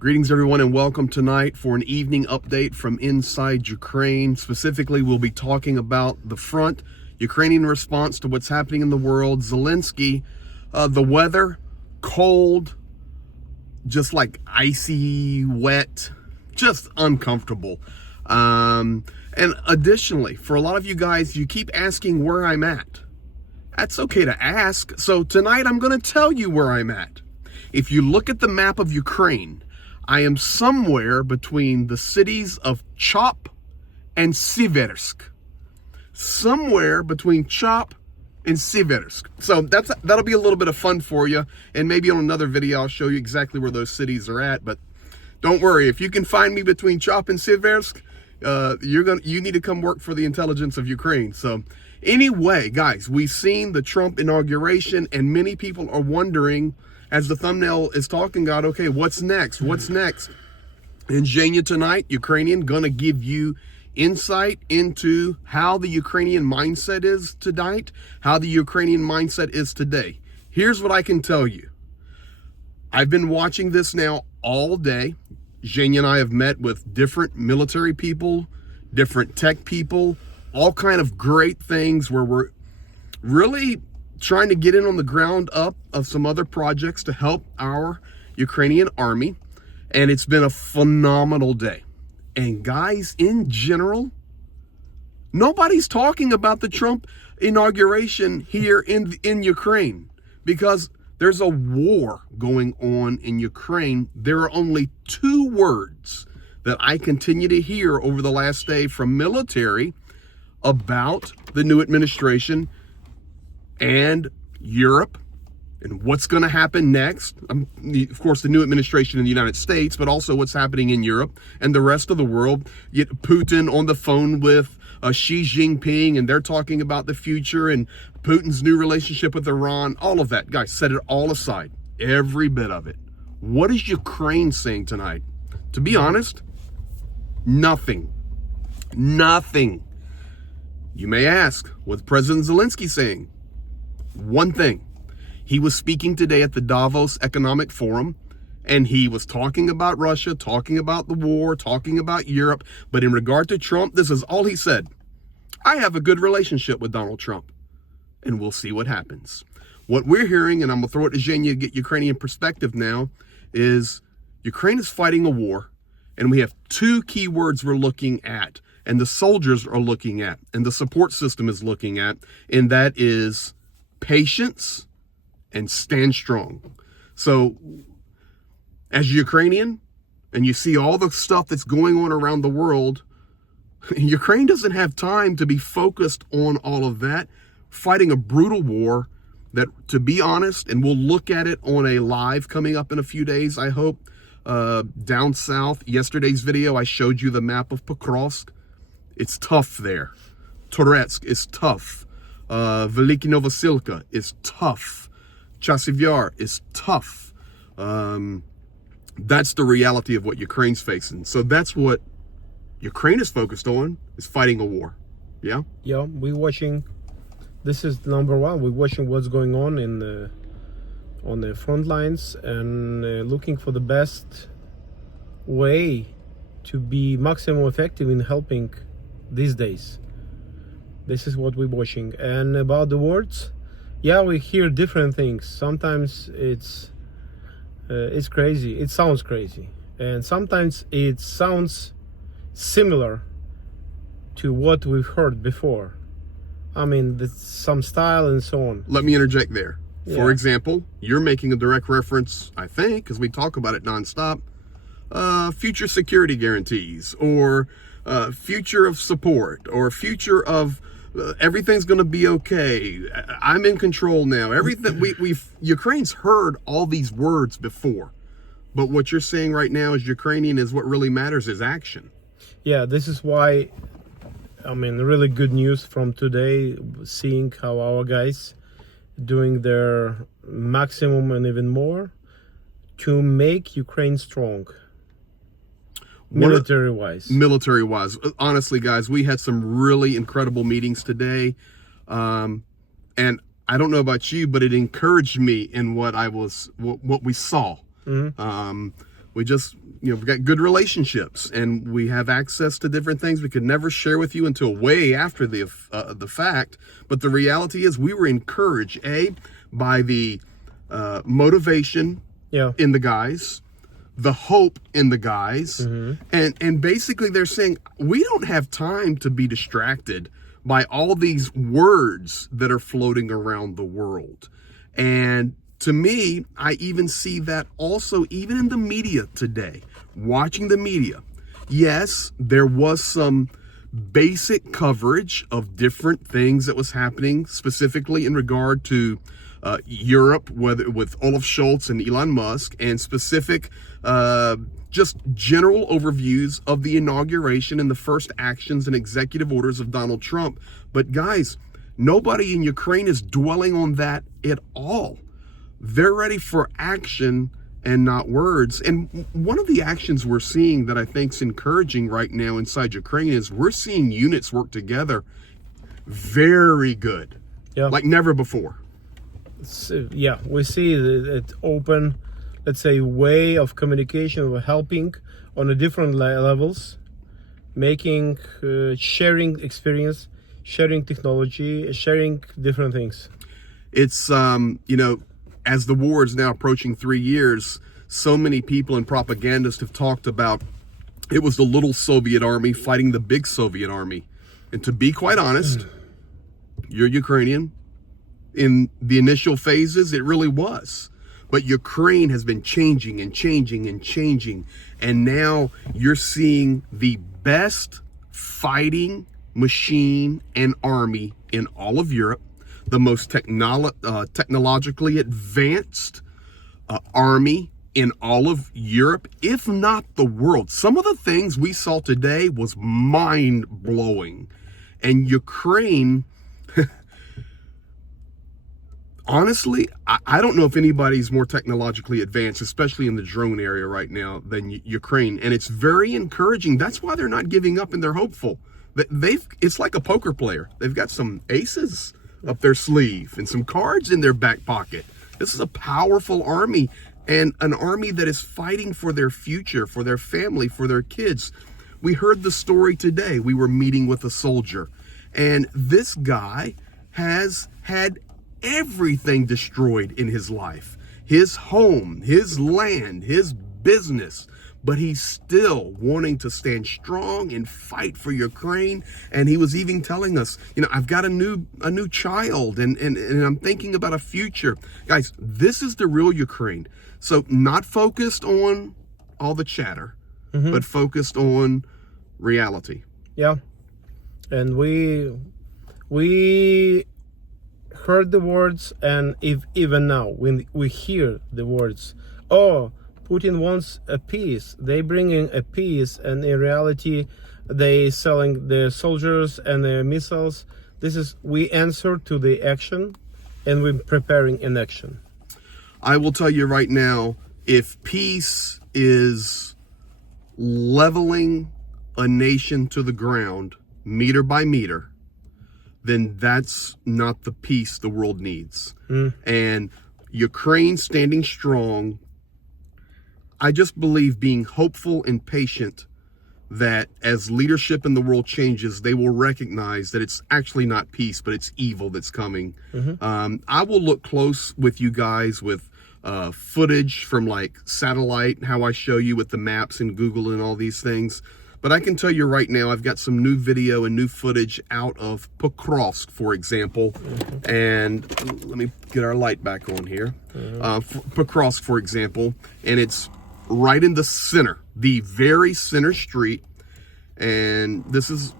Greetings everyone and welcome tonight for an evening update from inside Ukraine. Specifically, we'll be talking about the front, Ukrainian response to what's happening in the world, Zelensky, the weather, cold, just like icy, wet, just uncomfortable. And additionally, for a lot of you guys, you keep asking where I'm at. That's okay to ask. So tonight I'm going to tell you where I'm at. If you look at the map of Ukraine, I am somewhere between the cities of Chop and Siversk. Somewhere between Chop and Siversk. So that'll be a little bit of fun for you. And maybe on another video, I'll show you exactly where those cities are at. But don't worry, if you can find me between Chop and Siversk, you need to come work for the intelligence of Ukraine. So anyway, guys, we've seen the Trump inauguration, and many people are wondering, as the thumbnail is talking about, okay, what's next? What's next? And Zhenya tonight, Ukrainian, gonna give you insight into how the Ukrainian mindset is tonight, how the Ukrainian mindset is today. Here's what I can tell you. I've been watching this now all day. Zhenya and I have met with different military people, different tech people, all kind of great things where we're really trying to get in on the ground up of some other projects to help our Ukrainian army. And it's been a phenomenal day. And guys, in general, nobody's talking about the Trump inauguration here in Ukraine, because there's a war going on in Ukraine. There are only two words that I continue to hear over the last day from military about the new administration and Europe and what's going to happen next. Of course, the new administration in the United States, but also what's happening in Europe and the rest of the world. Yet Putin on the phone with Xi Jinping, and they're talking about the future and Putin's new relationship with Iran. All of that, guys, set it all aside, every bit of it. What is Ukraine saying tonight? To be honest, nothing. Nothing. You may ask, what's President Zelensky saying? One thing. He was speaking today at the Davos Economic Forum, and he was talking about Russia, talking about the war, talking about Europe. But in regard to Trump, this is all he said. I have a good relationship with Donald Trump, and we'll see what happens. What we're hearing, and I'm going to throw it to Zhenya to get Ukrainian perspective now, is Ukraine is fighting a war, and we have two key words we're looking at, and the soldiers are looking at, and the support system is looking at, and that is patience and stand strong. So as Ukrainian, and you see all the stuff that's going on around the world, Ukraine doesn't have time to be focused on all of that, fighting a brutal war that, to be honest, and we'll look at it on a live coming up in a few days, I hope, down south. Yesterday's video, I showed you the map of Pokrovsk. It's tough there. Toretsk is tough. Veliki Novosilka is tough. Chasiv Yar is tough. That's the reality of what Ukraine's facing. So that's what Ukraine is focused on, is fighting a war. Yeah? Yeah, we're watching. This is number one. We're watching what's going on on the front lines, and looking for the best way to be maximum effective in helping these days. This is what we're watching. And about the words, yeah, we hear different things. Sometimes it's crazy. It sounds crazy, and sometimes it sounds similar to what we've heard before. I mean, some style and so on. Let me interject there. Yeah. For example, you're making a direct reference, I think, because we talk about it nonstop, future security guarantees, or future of support, or future of everything's going to be okay. I'm in control now. Everything Ukraine's heard all these words before, but what you're saying right now as Ukrainian is what really matters is action. Yeah, this is why. I mean, really good news from today, seeing how our guys doing their maximum and even more to make Ukraine strong. Military-wise. Military-wise. Honestly, guys, we had some really incredible meetings today. And I don't know about you, but it encouraged me in what we saw. We just, we've got good relationships, and we have access to different things we could never share with you until way after the fact. But the reality is, we were encouraged, by the motivation in the guys, the hope in the guys, and basically they're saying we don't have time to be distracted by all these words that are floating around the world. And to me, I even see that also even in the media today. Watching the media, yes, there was some basic coverage of different things that was happening, specifically in regard to Europe, whether with Olaf Scholz and Elon Musk, and specific just general overviews of the inauguration and the first actions and executive orders of Donald Trump. But guys, nobody in Ukraine is dwelling on that at all. They're ready for action and not words. And one of the actions we're seeing that I think is encouraging right now inside Ukraine is we're seeing units work together very good, like never before. So, we see that open, let's say, way of communication, of helping on a different levels, making, sharing experience, sharing technology, sharing different things. It's, as the war is now approaching 3 years, so many people and propagandists have talked about it was the little Soviet army fighting the big Soviet army. And to be quite honest, you're Ukrainian. In the initial phases, it really was. But Ukraine has been changing and changing and changing. And now you're seeing the best fighting machine and army in all of Europe, the most technologically advanced army in all of Europe, if not the world. Some of the things we saw today was mind-blowing. And Ukraine, honestly, I don't know if anybody's more technologically advanced, especially in the drone area right now, than Ukraine. And it's very encouraging. That's why they're not giving up and they're hopeful. It's like a poker player. They've got some aces up their sleeve and some cards in their back pocket. This is a powerful army, and an army that is fighting for their future, for their family, for their kids. We heard the story today. We were meeting with a soldier, and this guy has had everything destroyed in his life. His home, his land, his business. But he's still wanting to stand strong and fight for Ukraine. And he was even telling us, I've got a new child and I'm thinking about a future. Guys, this is the real Ukraine. So not focused on all the chatter, but focused on reality. Yeah. And we heard the words, and even now when we hear the words, Putin wants a peace. They bring in a peace, and in reality, they selling the soldiers and the missiles. We answer to the action, and we're preparing an action. I will tell you right now, if peace is leveling a nation to the ground, meter by meter, then that's not the peace the world needs. And Ukraine standing strong, I just believe being hopeful and patient that as leadership in the world changes, they will recognize that it's actually not peace, but it's evil that's coming. I will look close with you guys with footage from like satellite, how I show you with the maps and Google and all these things. But I can tell you right now, I've got some new video and new footage out of Pokrovsk, for example. And let me get our light back on here. Pokrovsk, for example, and it's right in the center, the very center street. And this is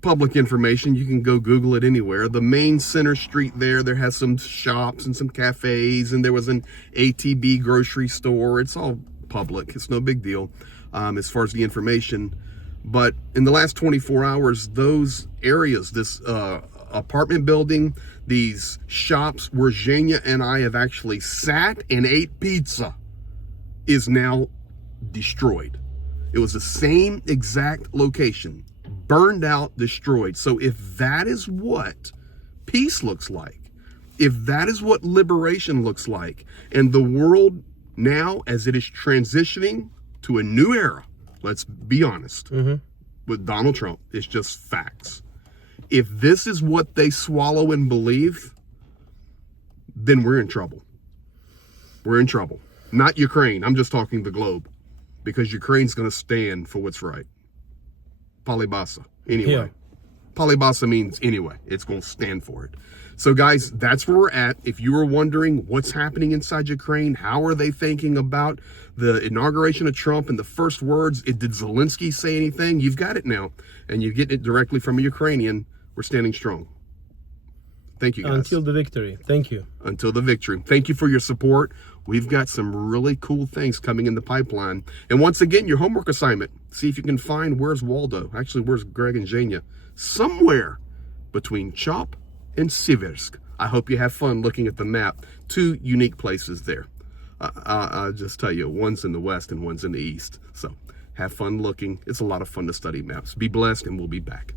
public information. You can go Google it anywhere. The main center street there has some shops and some cafes, and there was an ATB grocery store. It's all public. It's no big deal as far as the information. But in the last 24 hours, those areas, this apartment building, these shops where Zhenya and I have actually sat and ate pizza, is now destroyed. It was the same exact location, burned out, destroyed. So if that is what peace looks like, if that is what liberation looks like, and the world now, as it is transitioning to a new era, let's be honest, with Donald Trump, it's just facts. If this is what they swallow and believe, then we're in trouble. We're in trouble. Not Ukraine. I'm just talking the globe. Because Ukraine's going to stand for what's right. Palibasa. Anyway. Yeah. Palibasa means anyway. It's going to stand for it. So guys, that's where we're at. If you were wondering what's happening inside Ukraine, how are they thinking about the inauguration of Trump and the first words, did Zelensky say anything? You've got it now. And you get it directly from a Ukrainian. We're standing strong. Thank you, guys. Until the victory. Thank you. Until the victory. Thank you for your support. We've got some really cool things coming in the pipeline. And once again, your homework assignment. See if you can find where's Waldo. Actually, where's Greg and Zhenya? Somewhere between Chop and Siversk. I hope you have fun looking at the map. 2 unique places there. I'll just tell you, one's in the west and one's in the east. So have fun looking. It's a lot of fun to study maps. Be blessed, and we'll be back.